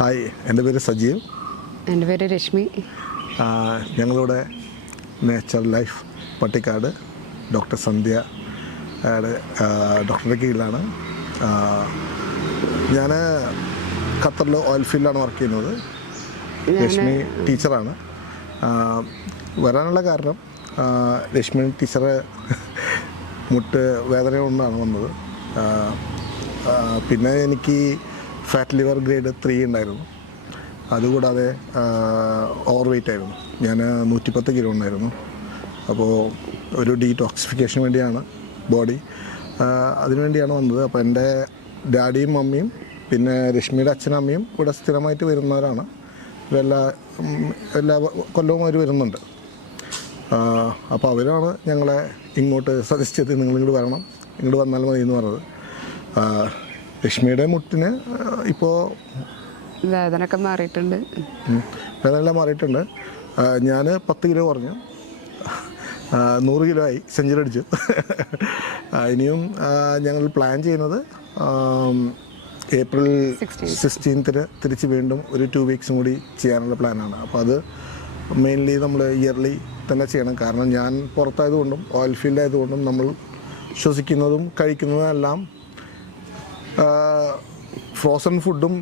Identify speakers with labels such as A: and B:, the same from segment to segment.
A: Hi എന്റെ പേര് സജീവ്.
B: എന്റെ പേര് രശ്മി.
A: ഞങ്ങളുടെ ഞങ്ങളിവിടെ nature life Pattikkad doctor Sandhya ഡോക്ടറുടെ കീഴിലാണ്. ഞാൻ ഖത്തറിൽ ഓയിൽ ഫീൽഡിലാണ് വർക്ക് ചെയ്യുന്നത്. രശ്മി ടീച്ചറാണ്. വരാനുള്ള കാരണം രശ്മി ടീച്ചറ് മുട്ട് വേദന കൊണ്ടാണ് വന്നത് പിന്നെ എനിക്ക് ഫാറ്റ് ലിവർ ഗ്രേഡ് ത്രീ ഉണ്ടായിരുന്നു. അതുകൂടാതെ ഓവർ വെയിറ്റ് ആയിരുന്നു. ഞാൻ നൂറ്റിപ്പത്ത് കിലോ ഉണ്ടായിരുന്നു. അപ്പോൾ ഒരു ഡീടോക്സിഫിക്കേഷൻ വേണ്ടിയാണ് ബോഡി അതിനുവേണ്ടിയാണ് വന്നത്. അപ്പോൾ എന്റെ ഡാഡിയും മമ്മിയും പിന്നെ രശ്മിയുടെ അച്ഛനും അമ്മയും ഇവിടെ സ്ഥിരമായിട്ട് വരുന്നവരാണ്. ഇവരെല്ലാ എല്ലാ കൊല്ലവും അവർ വരുന്നുണ്ട്. അപ്പോൾ അവരാണ് ഞങ്ങളെ ഇങ്ങോട്ട് സജസ്റ്റ് ചെയ്ത് നിങ്ങൾ ഇങ്ങോട്ട് വരണം. ഇങ്ങോട്ട് വന്നാൽ മതി എന്ന് പറഞ്ഞത് ആ, രശ്മിയുടെ മുട്ടിന് ഇപ്പോൾ
B: വേദനയൊക്കെ മാറിയിട്ടുണ്ട്.
A: വേദനയെല്ലാം മാറിയിട്ടുണ്ട്. ഞാൻ പത്ത് കിലോ കുറഞ്ഞു. നൂറ് കിലോ ആയി സെഞ്ചുറി അടിച്ചു. ഇനിയും ഞങ്ങൾ പ്ലാൻ ചെയ്യുന്നത് ഏപ്രിൽ
B: 16th.
A: സിക്സ്റ്റീൻത്തിന് തിരിച്ച് വീണ്ടും ഒരു ടു വീക്സും കൂടി ചെയ്യാനുള്ള പ്ലാനാണ്. അപ്പോൾ അത് മെയിൻലി നമ്മൾ ഇയർലി തന്നെ ചെയ്യണം. കാരണം ഞാൻ പുറത്തായതുകൊണ്ടും ഓയിൽ ഫീൽഡ് ആയതുകൊണ്ടും നമ്മൾ ശ്വസിക്കുന്നതും കഴിക്കുന്നതും എല്ലാം ഫ്രോസൺ ഫുഡും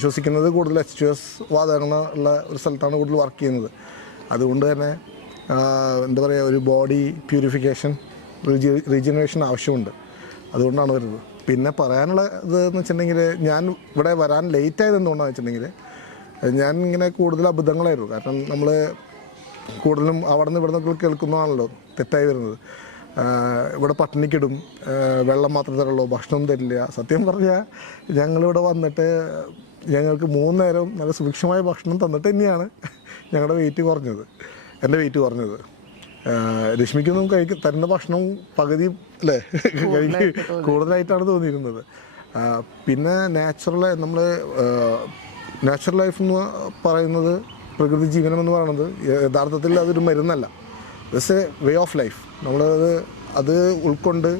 A: ശ്വസിക്കുന്നത് കൂടുതൽ എച്ച് എസ് വാതകങ്ങളുള്ള ഒരു സ്ഥലത്താണ് കൂടുതൽ വർക്ക് ചെയ്യുന്നത്. അതുകൊണ്ട് തന്നെ എന്താ പറയുക ഒരു ബോഡി പ്യൂരിഫിക്കേഷൻ റീജനറേഷൻ ആവശ്യമുണ്ട്. അതുകൊണ്ടാണ് വരുന്നത്. പിന്നെ പറയാനുള്ള ഇത് എന്ന് വെച്ചിട്ടുണ്ടെങ്കിൽ ഞാൻ ഇവിടെ വരാൻ ലേറ്റ് ആയത് എന്തുകൊണ്ടാണെന്ന് വെച്ചിട്ടുണ്ടെങ്കിൽ ഞാൻ ഇങ്ങനെ കൂടുതൽ അബദ്ധങ്ങളായിരുന്നു. കാരണം നമ്മൾ കൂടുതലും അവിടെ നിന്ന് ഇവിടെ നിന്നൊക്കെ കേൾക്കുന്നതാണല്ലോ തെറ്റായി വരുന്നത്. ഇവിടെ പട്ടിണിക്കിടും. വെള്ളം മാത്രം തരുള്ളൂ ഭക്ഷണം തരില്ല. സത്യം പറഞ്ഞാൽ ഞങ്ങളിവിടെ വന്നിട്ട് ഞങ്ങൾക്ക് മൂന്ന് നേരം നല്ല സുഭിക്ഷമായ ഭക്ഷണം തന്നിട്ട് തന്നെയാണ് ഞങ്ങളുടെ വെയിറ്റ് കുറഞ്ഞത്. എന്റെ വെയിറ്റ് കുറഞ്ഞത്. രശ്മിക്കൊന്നും കഴിക്ക തരുന്ന ഭക്ഷണവും പകുതി അല്ലേ? കൂടുതലായിട്ടാണ് തോന്നിയിരുന്നത്. പിന്നെ നാച്ചുറൽ നമ്മൾ നാച്ചുറൽ ലൈഫ് എന്ന് പറയുന്നത് പ്രകൃതി ജീവനം എന്ന് പറയുന്നത് യഥാർത്ഥത്തിൽ അതൊരു മരുന്നല്ല. It's a way of life നമ്മളത് അത് ഉൾക്കൊണ്ട്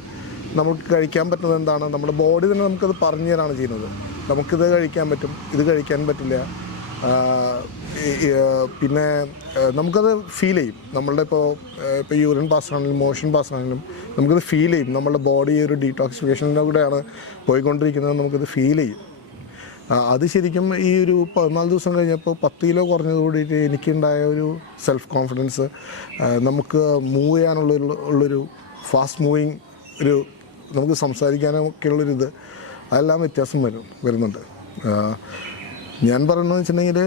A: നമുക്ക് കഴിക്കാൻ പറ്റുന്നത് എന്താണ്? നമ്മുടെ ബോഡി തന്നെ നമുക്കത് പറഞ്ഞു തരാണ് ചെയ്യുന്നത്. നമുക്കിത് കഴിക്കാൻ പറ്റും ഇത് കഴിക്കാൻ പറ്റില്ല. പിന്നെ നമുക്കത് ഫീൽ ചെയ്യും. നമ്മളുടെ ഇപ്പോൾ ഇപ്പോൾ യൂറിൻ പാസ് ആണെങ്കിലും മോഷൻ പാസ് ആണെങ്കിലും നമുക്കത് ഫീൽ ചെയ്യും. നമ്മുടെ ബോഡി ഒരു ഡീടോക്സിഫിക്കേഷനിലൂടെയാണ് പോയിക്കൊണ്ടിരിക്കുന്നത്. നമുക്കത് ഫീൽ ചെയ്യും. അത് ശരിക്കും ഈ ഒരു പതിനാല് ദിവസം കഴിഞ്ഞപ്പോൾ പത്ത് കിലോ കുറഞ്ഞത് കൂടിയിട്ട് എനിക്കുണ്ടായ ഒരു സെൽഫ് കോൺഫിഡൻസ് നമുക്ക് മൂവ് ചെയ്യാനുള്ള ഉള്ളൊരു ഫാസ്റ്റ് മൂവിങ് ഒരു നമുക്ക് സംസാരിക്കാനൊക്കെ ഉള്ളൊരിത് അതെല്ലാം വ്യത്യാസം വരും വരുന്നുണ്ട്. ഞാൻ പറയുന്നത് വെച്ചിട്ടുണ്ടെങ്കിൽ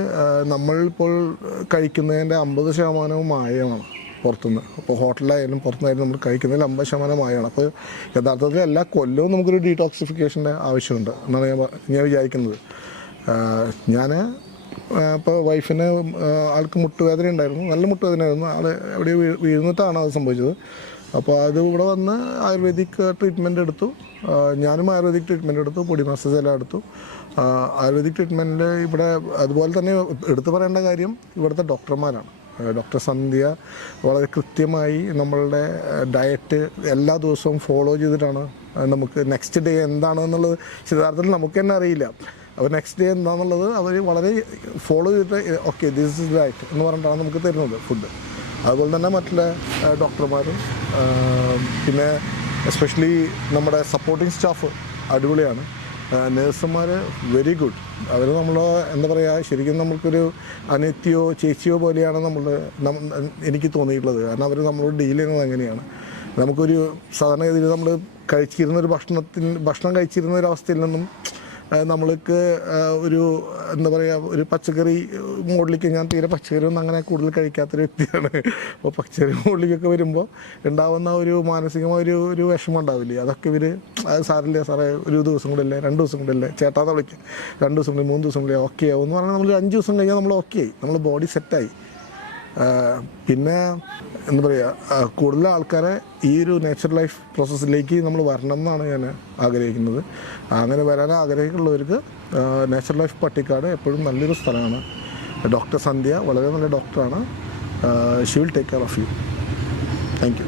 A: നമ്മളിപ്പോൾ കഴിക്കുന്നതിന്റെ അമ്പത് ശതമാനവും മായമാണ് പുറത്തുനിന്ന്. അപ്പോൾ ഹോട്ടലായാലും പുറത്തുനിന്നായാലും നമ്മൾ കഴിക്കുന്നതിൽ അമ്പത് ശതമാനമായാണ്. അപ്പോൾ യഥാർത്ഥത്തിൽ എല്ലാ കൊല്ലവും നമുക്കൊരു ഡീടോക്സിഫിക്കേഷന്റെ ആവശ്യമുണ്ട് എന്നാണ് ഞാൻ ഞാൻ വിചാരിക്കുന്നത്. ഞാൻ ഇപ്പോൾ വൈഫിന് ആൾക്ക് മുട്ടുവേദന ഉണ്ടായിരുന്നു. നല്ല മുട്ടുവേദനയായിരുന്നു. ആൾ എവിടെ വീഴുന്നിട്ടാണ് അത് സംഭവിച്ചത്. അപ്പോൾ അത് ഇവിടെ വന്ന് ആയുർവേദിക് ട്രീറ്റ്മെന്റ് എടുത്തു. ഞാനും ആയുർവേദിക് ട്രീറ്റ്മെന്റ് എടുത്തു. പൊടി മസാജ് എല്ലാം എടുത്തു. ആയുർവേദിക് ട്രീറ്റ്മെന്റിൽ ഇവിടെ അതുപോലെ തന്നെ എടുത്തു പറയേണ്ട കാര്യം ഇവിടുത്തെ ഡോക്ടർമാരാണ്. ഡോക്ടർ സന്ധ്യ വളരെ കൃത്യമായി നമ്മളുടെ ഡയറ്റ് എല്ലാ ദിവസവും ഫോളോ ചെയ്തിട്ടാണ് നമുക്ക് നെക്സ്റ്റ് ഡേ എന്താണെന്നുള്ളത് യഥാർത്ഥത്തിൽ നമുക്ക് തന്നെ അറിയില്ല. അപ്പോൾ നെക്സ്റ്റ് ഡേ എന്താണെന്നുള്ളത് അവർ വളരെ ഫോളോ ചെയ്തിട്ട് ഓക്കെ ദിസ് ഇസ് റൈറ്റ് എന്ന് പറഞ്ഞിട്ടാണ് നമുക്ക് തരുന്നത് ഫുഡ് അതുപോലെ തന്നെ മറ്റുള്ള ഡോക്ടർമാരും പിന്നെ എസ്പെഷ്യലി നമ്മുടെ സപ്പോർട്ടിംഗ് സ്റ്റാഫ് അടിപൊളിയാണ്. നേഴ്സുമാർ വെരി ഗുഡ് അവർ നമ്മൾ എന്താ പറയുക ശരിക്കും നമുക്കൊരു അനിത്യോ ചേച്ചിയോ പോലെയാണ് നമ്മൾ എനിക്ക് തോന്നിയിട്ടുള്ളത്. കാരണം അവർ നമ്മളോട് ഡീൽ ചെയ്യുന്നത് അങ്ങനെയാണ്. നമുക്കൊരു സാധാരണഗതിയിൽ നമ്മൾ കഴിച്ചിരുന്ന ഒരു ഭക്ഷണത്തിന് ഭക്ഷണം കഴിച്ചിരുന്ന ഒരു അവസ്ഥയിൽ നിന്നും നമ്മൾക്ക് ഒരു എന്താ പറയുക ഒരു പച്ചക്കറി മുകളിലേക്ക് ഞാൻ തീരെ പച്ചക്കറി ഒന്നും അങ്ങനെ കൂടുതൽ കഴിക്കാത്തൊരു വ്യക്തിയാണ്. അപ്പോൾ പച്ചക്കറി മുകളിലേക്കൊക്കെ വരുമ്പോൾ ഉണ്ടാവുന്ന ഒരു മാനസികമായ ഒരു ഒരു വിഷമം ഉണ്ടാവില്ലേ? അതൊക്കെ ഇവർ സാറില്ല സാറേ ഒരു ദിവസം കൂടെ അല്ലേ രണ്ട് ദിവസം കൂടെ അല്ലേ ചേട്ടാ വിളിക്കും രണ്ട് ദിവസം കൂടി മൂന്ന് ദിവസം കൂടി ഓക്കെ ആവും എന്ന് പറഞ്ഞാൽ നമ്മൾ അഞ്ച് ദിവസം കഴിഞ്ഞാൽ നമ്മൾ ഓക്കെ ആയി. നമ്മൾ ബോഡി സെറ്റായി പിന്നെ എന്താ പറയുക കൂടുതൽ ആൾക്കാരെ ഈ ഒരു നേച്ചർ ലൈഫ് പ്രോസസ്സിലേക്ക് നമ്മൾ വരണം എന്നാണ് ഞാൻ ആഗ്രഹിക്കുന്നത്. അങ്ങനെ വരാൻ ആഗ്രഹിക്കുള്ളവർക്ക് നേച്ചർ ലൈഫ് പട്ടിക്കാട് എപ്പോഴും നല്ലൊരു സ്ഥലമാണ്. ഡോക്ടർ സന്ധ്യ വളരെ നല്ല ഡോക്ടറാണ്. She will take care of you thank you